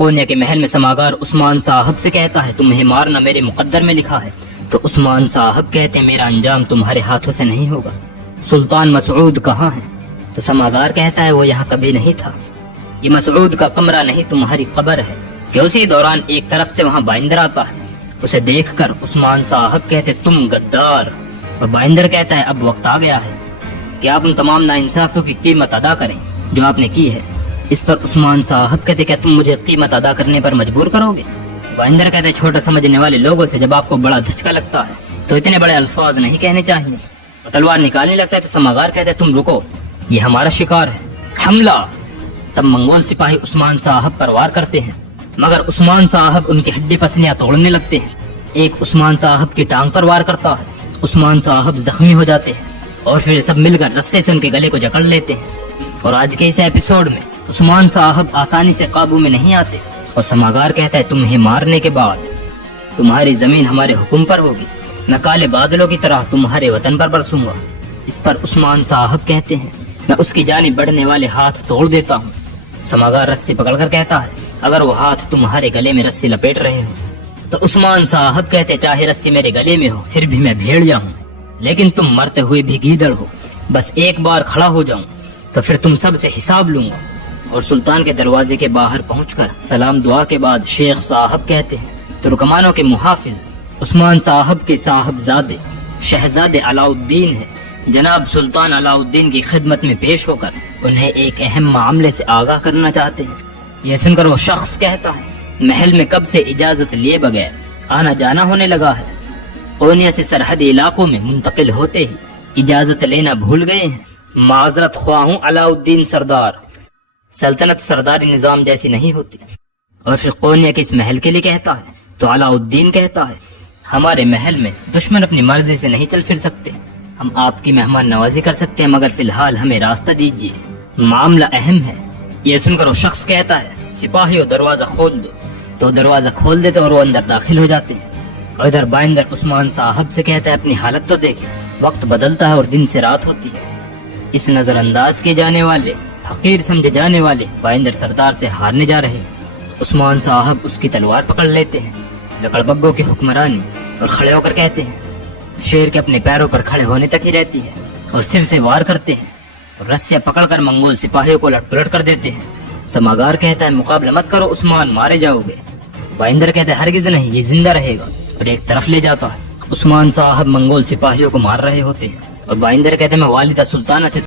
Konya کے محل میں سماگار عثمان صاحب سے کہتا ہے تمہیں مارنا میرے مقدر میں لکھا ہے، تو عثمان صاحب کہتے ہیں میرا انجام تمہارے ہاتھوں سے نہیں ہوگا۔ سلطان مسعود کہاں ہے؟ تو سماگار کہتا ہے وہ یہاں کبھی نہیں تھا، یہ مسعود کا کمرہ نہیں تمہاری قبر ہے۔ کہ اسی دوران ایک طرف سے وہاں بائندر آتا ہے، اسے دیکھ کر عثمان صاحب کہتے تم غدار، اور بائندر کہتا ہے اب وقت آ گیا ہے کہ آپ ان تمام ناانصافیوں کی قیمت ادا کریں جو آپ نے کی ہے۔ اس پر عثمان صاحب کہتے کیا تم مجھے قیمت ادا کرنے پر مجبور کرو گے؟ بائندر کہتے ہیں چھوٹا سمجھنے والے لوگوں سے جب آپ کو بڑا دھچکا لگتا ہے تو اتنے بڑے الفاظ نہیں کہنے چاہیے۔ تلوار نکالنے لگتا ہے تو سماگار کہتے تم رکو، یہ ہمارا شکار ہے، حملہ۔ تب منگول سپاہی عثمان صاحب پر وار کرتے ہیں، مگر عثمان صاحب ان کی ہڈی پسلیاں توڑنے لگتے ہیں۔ ایک عثمان صاحب کی ٹانگ پر وار کرتا ہے، عثمان صاحب زخمی ہو جاتے ہیں اور پھر سب مل کر رسے سے ان کے گلے کو جکڑ لیتے ہیں۔ اور آج کے اس ایپیسوڈ میں عثمان صاحب آسانی سے قابو میں نہیں آتے اور سماگار کہتا ہے تمہیں مارنے کے بعد تمہاری زمین ہمارے حکم پر ہوگی، میں کالے بادلوں کی طرح تمہارے وطن پر برسوں گا۔ اس پر عثمان صاحب کہتے ہیں میں اس کی جانب بڑھنے والے ہاتھ توڑ دیتا ہوں۔ سماگار رسی پکڑ کر کہتا ہے اگر وہ ہاتھ تمہارے گلے میں رسی لپیٹ رہے ہو تو عثمان صاحب کہتے چاہے رسی میرے گلے میں ہو پھر بھی میں بھیڑ جاؤں، لیکن تم مرتے ہوئے بھی گیدڑ ہو، بس ایک بار کھڑا ہو جاؤں تو پھر تم سب سے حساب لوں گا۔ اور سلطان کے دروازے کے باہر پہنچ کر سلام دعا کے بعد شیخ صاحب کہتے ہیں ترکمانوں کے محافظ عثمان صاحب کے صاحبزادے شہزادے علاء الدین ہے، جناب سلطان علاء الدین کی خدمت میں پیش ہو کر انہیں ایک اہم معاملے سے آگاہ کرنا چاہتے ہیں۔ یہ سن کر وہ شخص کہتا ہے محل میں کب سے اجازت لیے بغیر آنا جانا ہونے لگا ہے، قونیہ سے سرحدی علاقوں میں منتقل ہوتے ہی اجازت لینا بھول گئے ہیں، معذرت خواہ ہوں علاء الدین سردار، سلطنت سرداری نظام جیسی نہیں ہوتی۔ اور پھر قونیہ کے اس محل کے لیے کہتا ہے تو علاء الدین کہتا ہے ہمارے محل میں دشمن اپنی مرضی سے نہیں چل پھر سکتے، ہم آپ کی مہمان نوازی کر سکتے ہیں مگر فی الحال ہمیں راستہ دیجیے، معاملہ اہم ہے۔ یہ سن کر وہ شخص کہتا ہے سپاہیوں دروازہ کھول دو، تو دروازہ کھول دیتے اور وہ اندر داخل ہو جاتے ہیں۔ اور ادھر بائندر عثمان صاحب سے کہتا ہے اپنی حالت تو دیکھیں، وقت بدلتا ہے اور دن سے رات ہوتی ہے، اس نظر انداز کیے جانے والے حقیر سمجھے جانے والے بائندر سردار سے ہارنے جا رہے ہیں۔ عثمان صاحب اس کی تلوار پکڑ لیتے ہیں، لکڑ بگوں کی حکمرانی، اور کھڑے ہو کر کہتے ہیں شیر کے اپنے پیروں پر کھڑے ہونے تک ہی رہتی ہے، اور سر سے وار کرتے ہیں اور رسیاں پکڑ کر منگول سپاہیوں کو لٹ پلٹ کر دیتے ہیں۔ سماگار کہتا ہے مقابلہ مت کرو عثمان، مارے جاؤ گے۔ بائندر کہتا ہے ہرگز نہیں، یہ زندہ رہے گا، اور ایک طرف لے جاتا ہے۔ عثمان صاحب منگول سپاہیوں کو مار رہے ہوتے ہیں اور بائندر کہتے ہیں میں والدہ سلطانہ سے